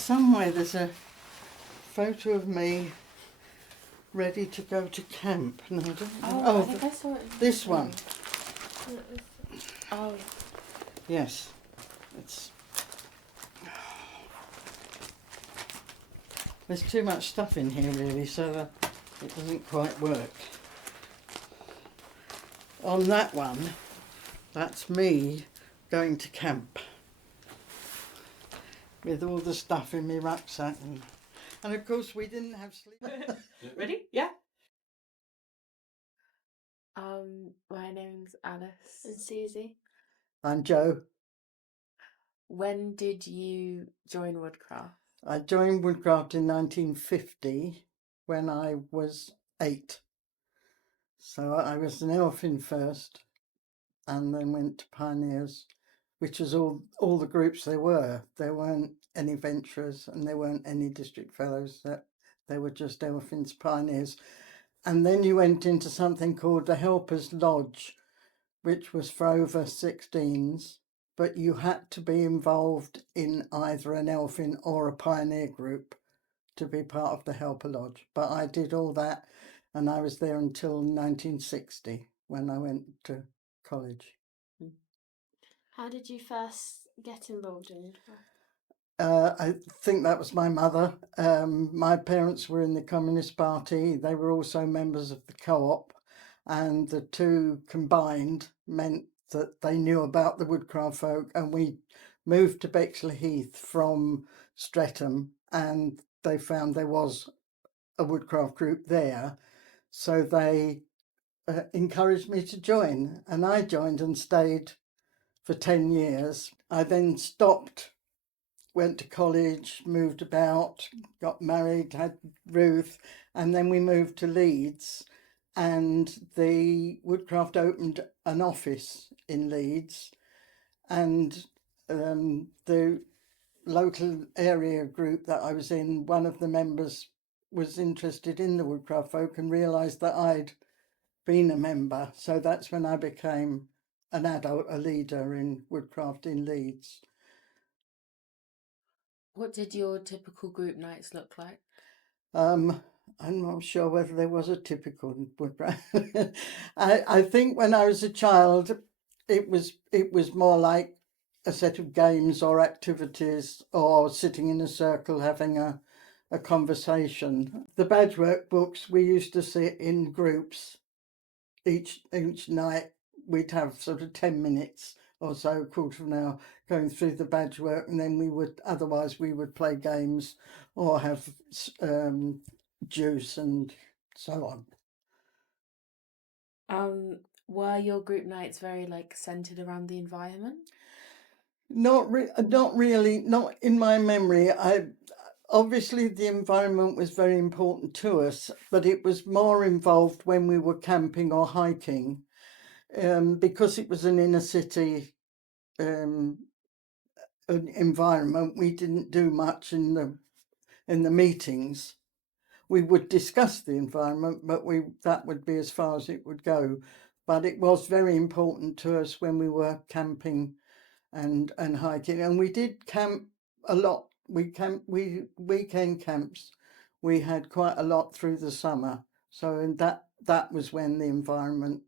Somewhere there's a photo of me ready to go to camp. No, I don't know. I think I saw it. This one. Oh. Yes. There's too much stuff in here really, so that it doesn't quite work. On that one, that's me going to camp with all the stuff in my rucksack, and of course we didn't have sleep. Ready? Yeah. My name's Alice. And Suzy. I'm Joe. When did you join Woodcraft? I joined Woodcraft in 1950 when I was 8. So I was an elfin first and then went to Pioneers, which was all the groups there were. There weren't any Venturers and there weren't any District Fellows. They were just Elfins, Pioneers. And then you went into something called the Helpers Lodge, which was for over 16s, but you had to be involved in either an Elfin or a Pioneer group to be part of the Helper Lodge. But I did all that, and I was there until 1960 when I went to college. How did you first get involved in Woodcraft? I think that was my mother. My parents were in the Communist Party. They were also members of the co-op, and the two combined meant that they knew about the Woodcraft folk, and we moved to Bexley Heath from Streatham, and they found there was a Woodcraft group there, so they encouraged me to join, and I joined and stayed for 10 years. I then stopped, went to college, moved about, got married, had Ruth, and then we moved to Leeds, and the Woodcraft opened an office in Leeds, and the local area group that I was in, one of the members was interested in the Woodcraft folk and realised that I'd been a member, so that's when I became an adult, a leader in Woodcraft in Leeds. What did your typical group nights look like? I'm not sure whether there was a typical Woodcraft. I think when I was a child, it was more like a set of games or activities or sitting in a circle having a conversation. The badgework books, we used to sit in groups. Each night we'd have sort of 10 minutes or so, quarter of an hour, going through the badge work, and then we would play games or have juice and so on. Were your group nights very centered around the environment? Not really, not in my memory. Obviously the environment was very important to us, but it was more involved when we were camping or hiking, because it was an inner city environment. We didn't do much in the meetings. We would discuss the environment, but that would be as far as it would go. But it was very important to us when we were camping and hiking, and we did camp a lot. Weekend camps. We had quite a lot through the summer. So that was when the environment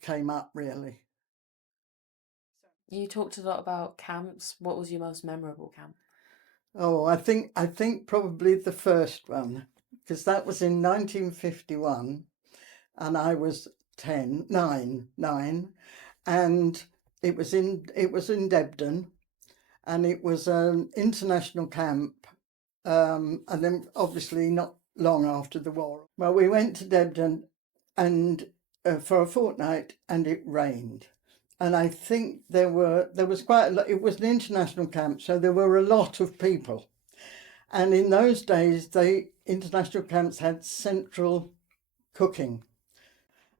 came up, really. You talked a lot about camps. What was your most memorable camp? Oh, I think probably the first one, because that was in 1951, and I was 9, and it was in Debden, and it was an international camp, and then obviously not long after the war. Well, we went to Debden and for a fortnight, and it rained. And I think there was quite a lot. It was an international camp, so there were a lot of people. And in those days, the international camps had central cooking.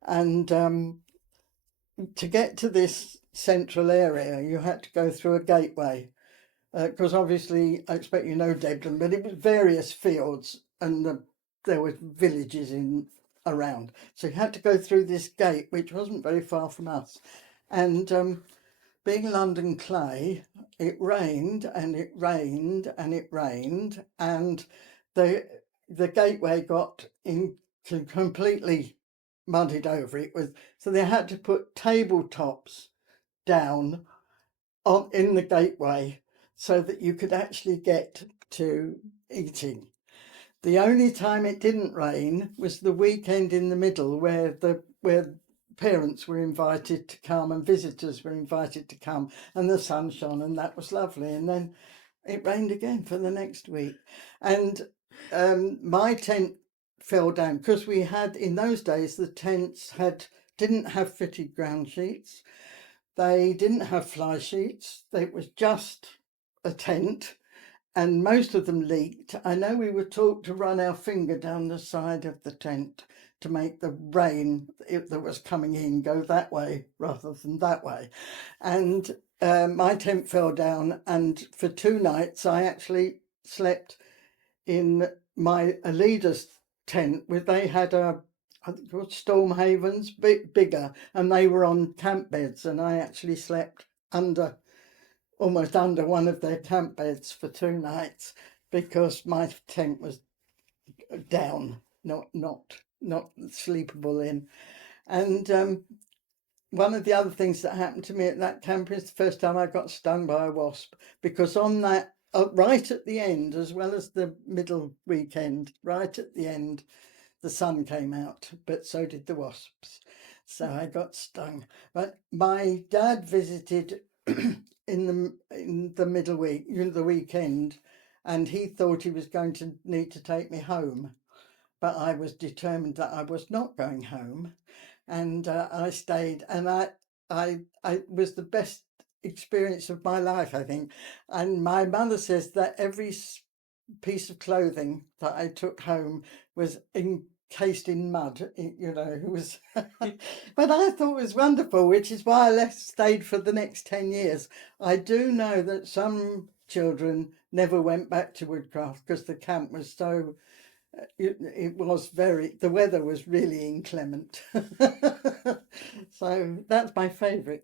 And to get to this central area, you had to go through a gateway. Because obviously, I expect you know Debden, but it was various fields and there were villages around. So you had to go through this gate, which wasn't very far from us. And being London clay, it rained and it rained and it rained, and the gateway got completely muddied over. It was so they had to put tabletops down in the gateway so that you could actually get to eating. The only time it didn't rain was the weekend in the middle where parents were invited to come and visitors were invited to come, and the sun shone, and that was lovely. And then it rained again for the next week. And my tent fell down because we had, in those days, the tents didn't have fitted ground sheets. They didn't have fly sheets. It was just a tent, and most of them leaked. I know we were taught to run our finger down the side of the tent to make the rain that was coming in go that way rather than that way. And my tent fell down, and for 2 nights I actually slept in my leader's tent. They had I think it was Storm Havens, bit bigger, and they were on camp beds, and I actually slept almost under one of their camp beds for 2 nights because my tent was down, not sleepable in. And one of the other things that happened to me at that camp is the first time I got stung by a wasp, because on that right at the end, as well as the middle weekend, right at the end, the sun came out, but so did the wasps. So I got stung. But my dad visited in the middle week, the weekend, and he thought he was going to need to take me home. But I was determined that I was not going home, and I stayed, and I was the best experience of my life, I think. And my mother says that every piece of clothing that I took home was encased in mud. It was, but I thought it was wonderful, which is why I stayed for the next 10 years. I do know that some children never went back to Woodcraft because the camp was so. The weather was really inclement. So that's my favourite.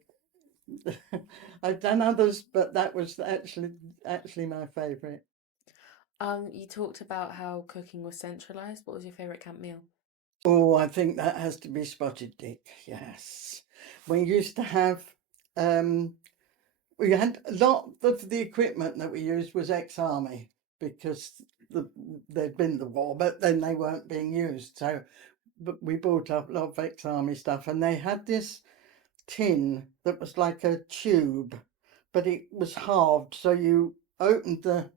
I've done others, but that was actually my favourite. You talked about how cooking was centralised. What was your favourite camp meal? Oh, I think that has to be spotted dick. Yes, we used to have. We had a lot of the equipment that we used was ex-army because there'd been the war, but then they weren't being used. So, but we bought up a lot of ex-army stuff, and they had this tin that was like a tube, but it was halved. So you opened the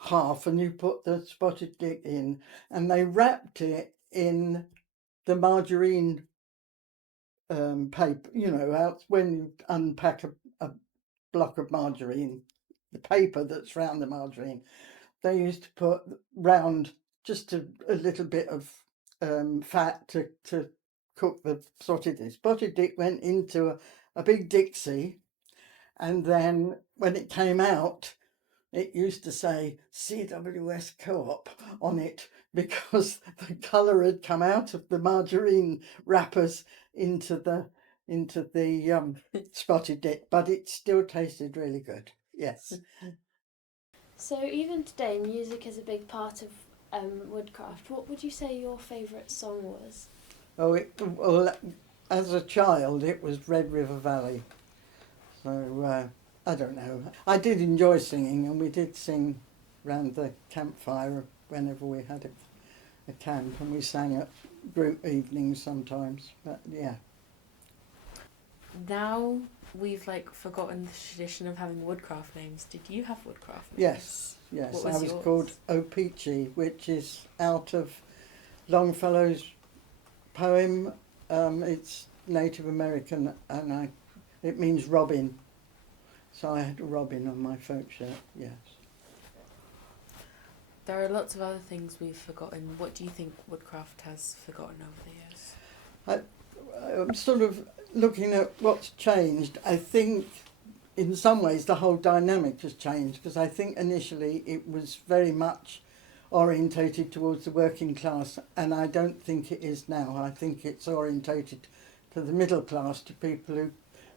half and you put the spotted dick in, and they wrapped it in the margarine paper. Out when you unpack a block of margarine, the paper that's round the margarine, they used to put round just a little bit of fat to cook the spotted dick. Spotted dick went into a big Dixie, and then when it came out, it used to say CWS Co-op on it because the colour had come out of the margarine wrappers into the spotted dick, but it still tasted really good. Yes. So even today, music is a big part of Woodcraft. What would you say your favourite song was? Well, as a child, it was Red River Valley. So I don't know. I did enjoy singing, and we did sing round the campfire whenever we had a camp, and we sang at group evenings sometimes. But yeah. Now we've forgotten the tradition of having Woodcraft names. Did you have Woodcraft names? Yes. What I was was yours? called Opeachy, which is out of Longfellow's poem. It's Native American, and it means robin. So I had a robin on my folk shirt. Yes. There are lots of other things we've forgotten. What do you think Woodcraft has forgotten over the years? I'm sort of looking at what's changed. I think in some ways the whole dynamic has changed, because I think initially it was very much orientated towards the working class, and I don't think it is now. I think it's orientated to the middle class, to people who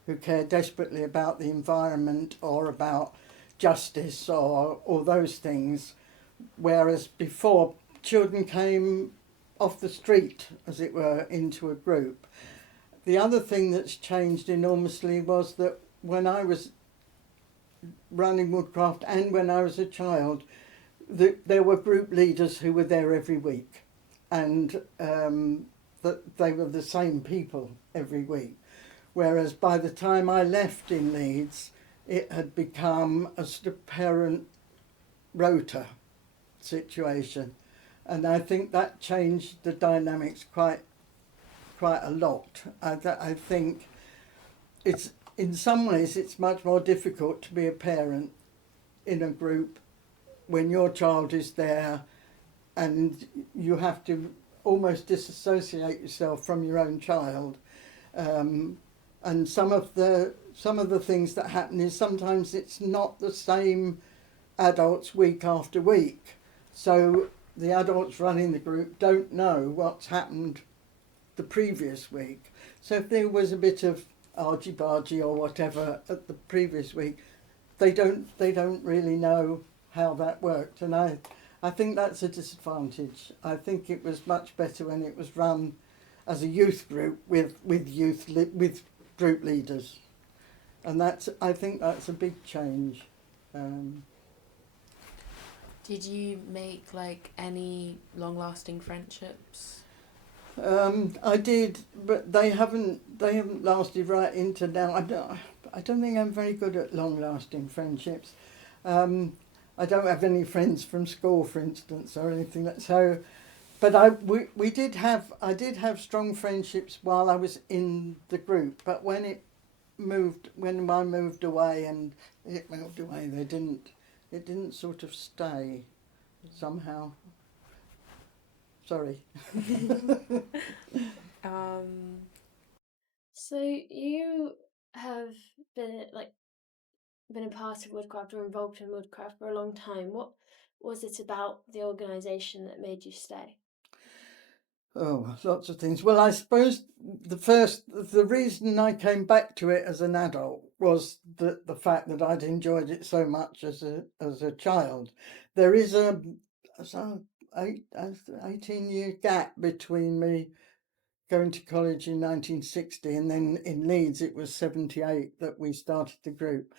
who care desperately about the environment or about justice or those things, whereas before children came off the street, as it were, into a group. The other thing that's changed enormously was that when I was running Woodcraft and when I was a child, there were group leaders who were there every week, and that they were the same people every week. Whereas by the time I left in Leeds, it had become a sort of parent rota situation, and I think that changed the dynamics quite a lot. I think it's, in some ways it's much more difficult to be a parent in a group when your child is there and you have to almost disassociate yourself from your own child. And some of the things that happen is sometimes it's not the same adults week after week. So the adults running the group don't know what's happened the previous week. So if there was a bit of argy-bargy or whatever at the previous week, they don't really know how that worked. And I think that's a disadvantage. I think it was much better when it was run as a youth group with group leaders, and I think that's a big change. Did you make like any long-lasting friendships? I did, but they haven't lasted right into now. I don't think I'm very good at long-lasting friendships. I don't have any friends from school, for instance, or anything like so. But I did have strong friendships while I was in the group. But when I moved away and it moved away, it didn't sort of stay somehow. Sorry. So you have been a part of Woodcraft or involved in Woodcraft for a long time. What was it about the organisation that made you stay? Oh, lots of things. Well, I suppose the reason I came back to it as an adult was the fact that I'd enjoyed it so much as a child. There is a 18-year gap between me going to college in 1960 and then in Leeds it was 78 that we started the group.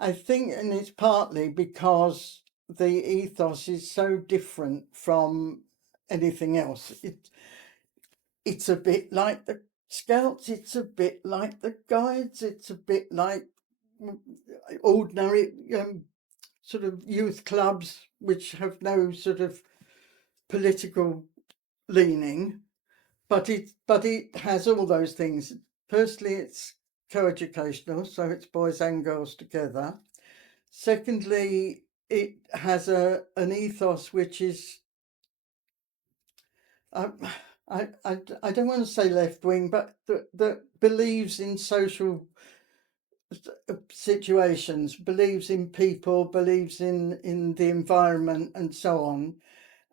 I think, and it's partly because the ethos is so different from anything else. It's a bit like the Scouts, it's a bit like the Guides, it's a bit like ordinary sort of youth clubs which have no sort of political leaning, but it has all those things. Firstly, it's co-educational, so it's boys and girls together. Secondly, it has an ethos which is I don't want to say left wing, but that believes in social situations, believes in people, believes in the environment, and so on.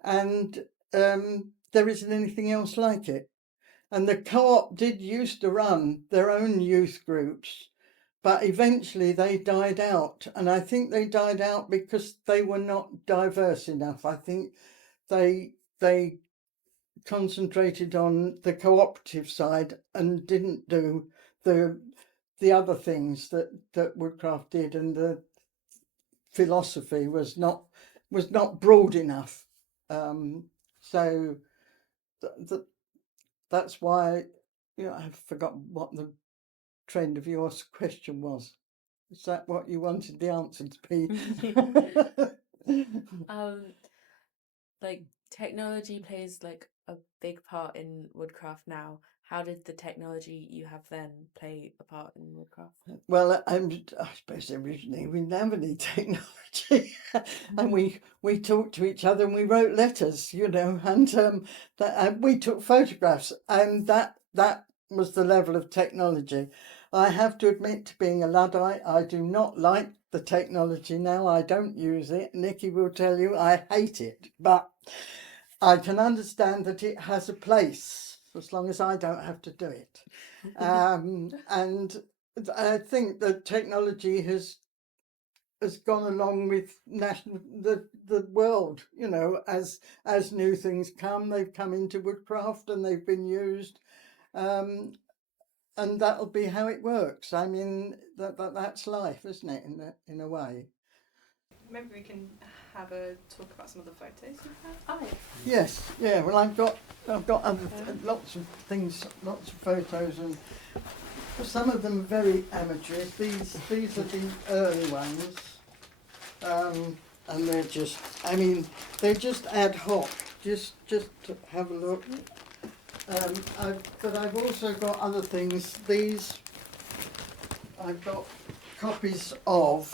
And there isn't anything else like it. And the co-op did used to run their own youth groups, but eventually they died out. And I think they died out because they were not diverse enough. I think they concentrated on the cooperative side and didn't do the other things that Woodcraft did, and the philosophy was not broad enough. So that's why, I've forgotten what the trend of your question was. Is that what you wanted the answer to be? Like technology plays like a big part in Woodcraft now. How did the technology you have then play a part in Woodcraft? Well, I suppose originally we didn't have any technology, and we talked to each other and we wrote letters, and we took photographs, and that was the level of technology. I have to admit to being a Luddite, I do not like the technology now. I don't use it. Nikki will tell you I hate it, but I can understand that it has a place as long as I don't have to do it. And I think that technology has gone along with the world. You know, as new things come, they've come into woodcraft and they've been used, and that'll be how it works. I mean, that's life, isn't it? In a way. Maybe we can have a talk about some of the photos you have. Oh, Yes, yeah. Well, I've got other lots of things, lots of photos, and some of them are very amateurish. These are the early ones, and they're just, I mean, they're just ad hoc. Just to have a look. But I've also got other things. These I've got copies of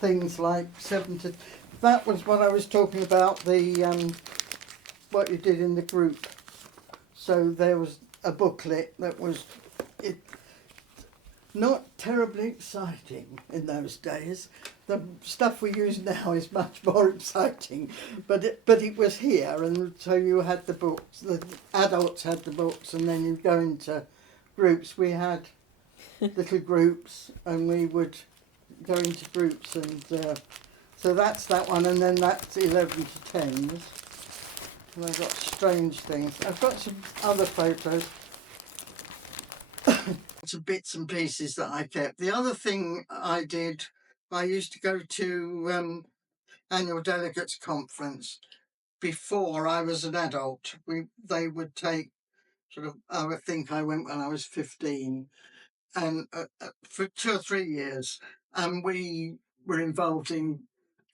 things like 70. That was what I was talking about. The what you did in the group. So there was a booklet that was it. Not terribly exciting in those days. The stuff we use now is much more exciting, but it was here, and so you had the books. The adults had the books, and then you'd go into groups. We had little groups, and we would go into groups, and so that's that one, and then that's 11 to 10s. And I've got strange things. I've got some other photos. Some bits and pieces that I kept. The other thing I did, I used to go to annual delegates conference before I was an adult. They would take sort of, I think I went when I was 15, and for 2 or 3 years, and we were involved in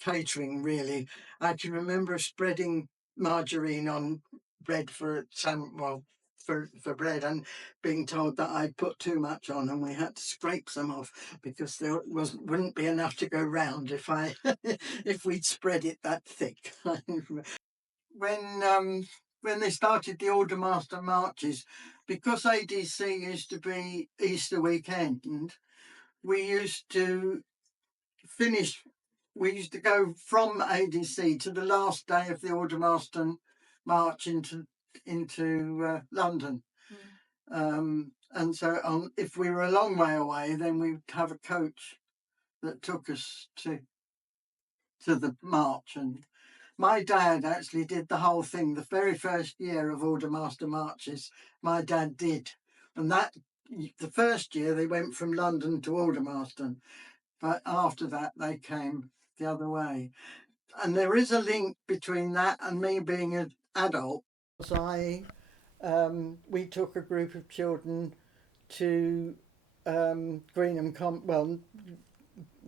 catering. Really, I can remember spreading margarine on bread for some, well, for bread, and being told that I'd put too much on, and we had to scrape some off because there wouldn't be enough to go round if I if we'd spread it that thick. When they started the Aldermaster marches, because ADC used to be Easter weekend, we used to finish. We used to go from ADC to the last day of the Aldermaston march into London. And so if we were a long way away, then we'd have a coach that took us to the march. And my dad actually did the whole thing. The very first year of Aldermaster marches, my dad did. And that the first year they went from London to Aldermaston, but after that they came the other way. And there is a link between that and me being an adult. We took a group of children to Greenham Common, well,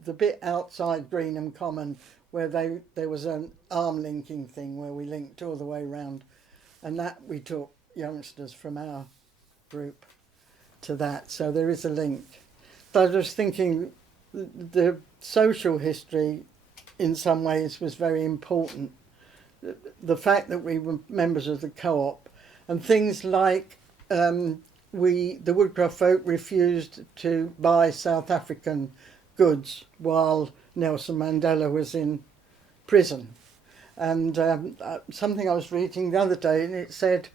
the bit outside Greenham Common, where there was an arm linking thing where we linked all the way round, and that we took youngsters from our group to that. So there is a link. But I was thinking the social history in some ways was very important. The fact that we were members of the co-op, and things like the Woodcraft folk refused to buy South African goods while Nelson Mandela was in prison. And something I was reading the other day, and it said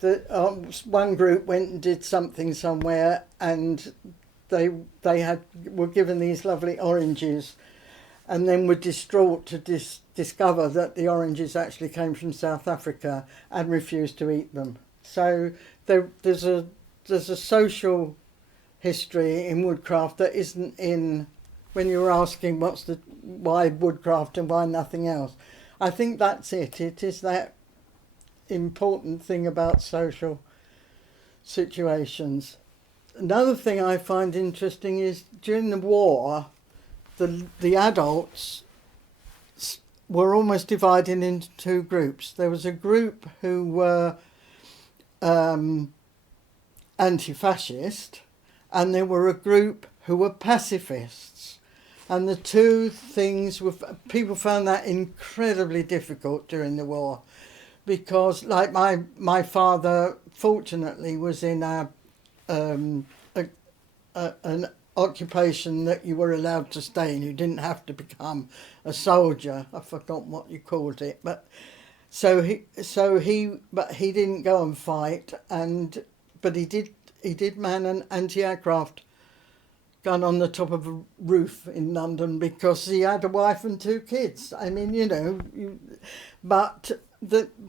that one group went and did something somewhere, and they were given these lovely oranges, and then were distraught to discover that the oranges actually came from South Africa, and refused to eat them. So there's a social history in woodcraft that isn't in, when you were asking why woodcraft and why nothing else. I think that's it. It is that important thing about social situations. Another thing I find interesting is during the war, the adults were almost divided into two groups. There was a group who were anti-fascist, and there were a group who were pacifists. And the two things were, people found that incredibly difficult during the war, because like my father fortunately was in an occupation that you were allowed to stay in. You didn't have to become a soldier. I've forgotten what you called it, but so he didn't go and fight, but he did man an anti-aircraft gone on the top of a roof in London because he had a wife and 2 kids. I mean, you know, but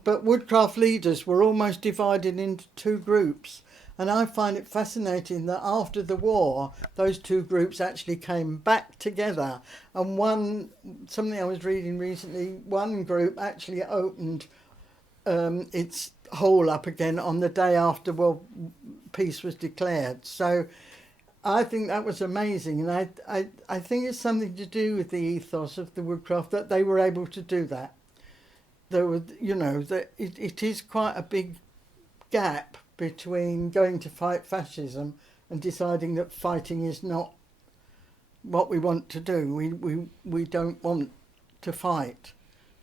Woodcraft leaders were almost divided into 2 groups. And I find it fascinating that after the war, those 2 groups actually came back together. And something I was reading recently, one group actually opened its hole up again on the day after peace was declared. So I think that was amazing, and I think it's something to do with the ethos of the Woodcraft that they were able to do that. There was, you know, that it is quite a big gap between going to fight fascism and deciding that fighting is not what we want to do. We don't want to fight.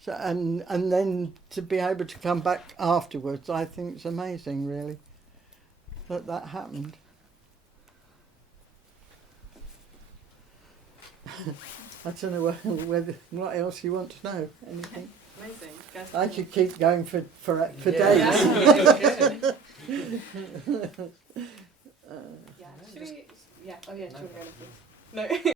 So and then to be able to come back afterwards, I think it's amazing, really, that happened. I don't know what else you want to know. Anything? Amazing. Guys, I could keep going for days. yeah. Yeah. Should we, yeah. Oh yeah. Do you want to go? No.